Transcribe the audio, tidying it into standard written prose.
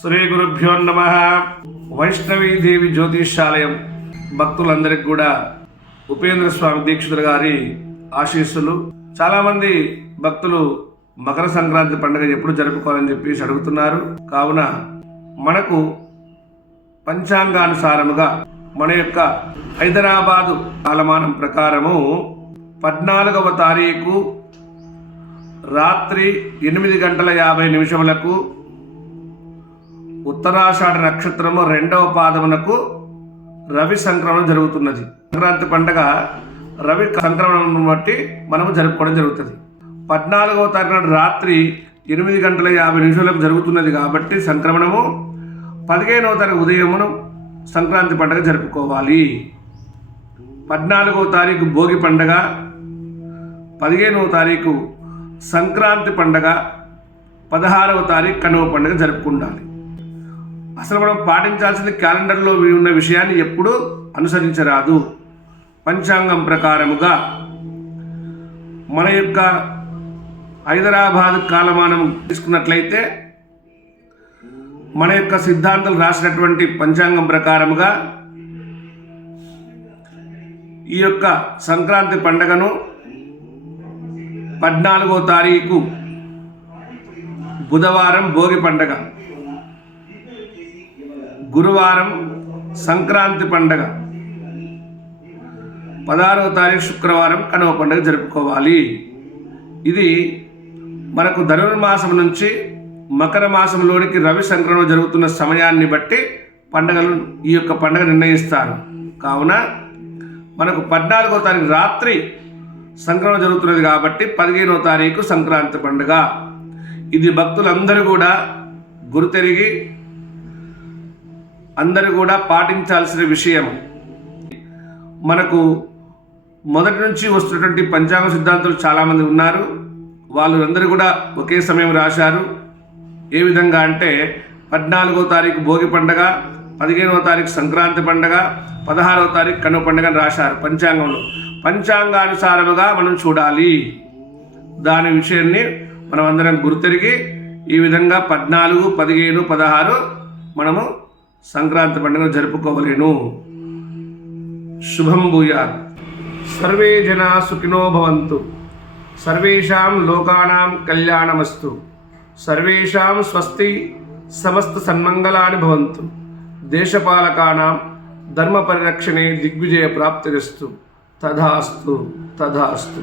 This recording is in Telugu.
శ్రీ గురుభ్యో నమః. వైష్ణవీ దేవి జ్యోతిషాలయం భక్తులందరికీ కూడా ఉపేంద్ర స్వామి దీక్షితులు గారి ఆశీస్సులు. చాలామంది భక్తులు మకర సంక్రాంతి పండుగ ఎప్పుడు జరుపుకోవాలని చెప్పేసి అడుగుతున్నారు. కావున మనకు పంచాంగానుసారముగా మన యొక్క హైదరాబాదు కాలమానం ప్రకారము 14వ తారీఖు రాత్రి 8:50 ఉత్తరాషాఢ నక్షత్రము 2వ పాదమునకు రవి సంక్రమణం జరుగుతున్నది. సంక్రాంతి పండుగ రవి సంక్రమణం బట్టి మనము జరుపుకోవడం జరుగుతుంది. 14వ తారీఖు రాత్రి 8:50 జరుగుతున్నది కాబట్టి సంక్రమణము 15వ తారీఖు ఉదయమును సంక్రాంతి పండుగ జరుపుకోవాలి. 14వ తారీఖు భోగి పండుగ, 15వ తారీఖు సంక్రాంతి పండుగ, 16వ తారీఖు కనుమ పండుగ జరుపుకుంటాలి. అసలు మనం పాటించాల్సిన క్యాలెండర్లో ఉన్న విషయాన్ని ఎప్పుడూ అనుసరించరాదు. పంచాంగం ప్రకారముగా మన యొక్క హైదరాబాద్ కాలమానం తీసుకున్నట్లయితే మన యొక్క సిద్ధాంతాలు రాసినటువంటి పంచాంగం ప్రకారముగా ఈ యొక్క సంక్రాంతి పండుగను 14వ తారీఖు బుధవారం భోగి పండుగ, గురువారం సంక్రాంతి పండుగ, 16వ తారీఖు శుక్రవారం కనుమ పండుగ జరుపుకోవాలి. ఇది మనకు ధనుర్మాసం నుంచి మకర మాసంలోనికి రవి సంక్రమణం జరుగుతున్న సమయాన్ని బట్టి పండుగలు ఈ యొక్క పండుగ నిర్ణయిస్తారు. కావున మనకు 14వ తారీఖు రాత్రి సంక్రమణం జరుగుతున్నది కాబట్టి 15వ తారీఖు సంక్రాంతి పండుగ. ఇది భక్తులందరూ కూడా గుర్తెరిగి అందరూ కూడా పాటించాల్సిన విషయం. మనకు మొదటి నుంచి వస్తున్నటువంటి పంచాంగ సిద్ధాంతులు చాలామంది ఉన్నారు. వాళ్ళందరూ కూడా ఒకే సమయం రాశారు. ఏ విధంగా అంటే 14వ తారీఖు భోగి పండుగ, 15వ తారీఖు సంక్రాంతి పండుగ, 16వ తారీఖు కనుమ పండుగ అని రాశారు పంచాంగంలో. పంచాంగానుసారముగా మనం చూడాలి. దాని విషయాన్ని మనం అందరం గుర్తెరిగి ఈ విధంగా 14, 15, 16 మనము సంక్రాంతి పండుగను జరుపుకోవలేను. శుభం భూయాత్. సర్వే జనా సుఖినో భవంతు. సర్వేషాం లోకానాం కళ్యాణమస్తు. సర్వేషాం స్వస్తి సమస్త సన్మంగళాని భవంతు. దేశపాలకానాం ధర్మ పరిరక్షణే దిగ్విజయ ప్రాప్తిరస్తు. తథాస్తు తథాస్తు.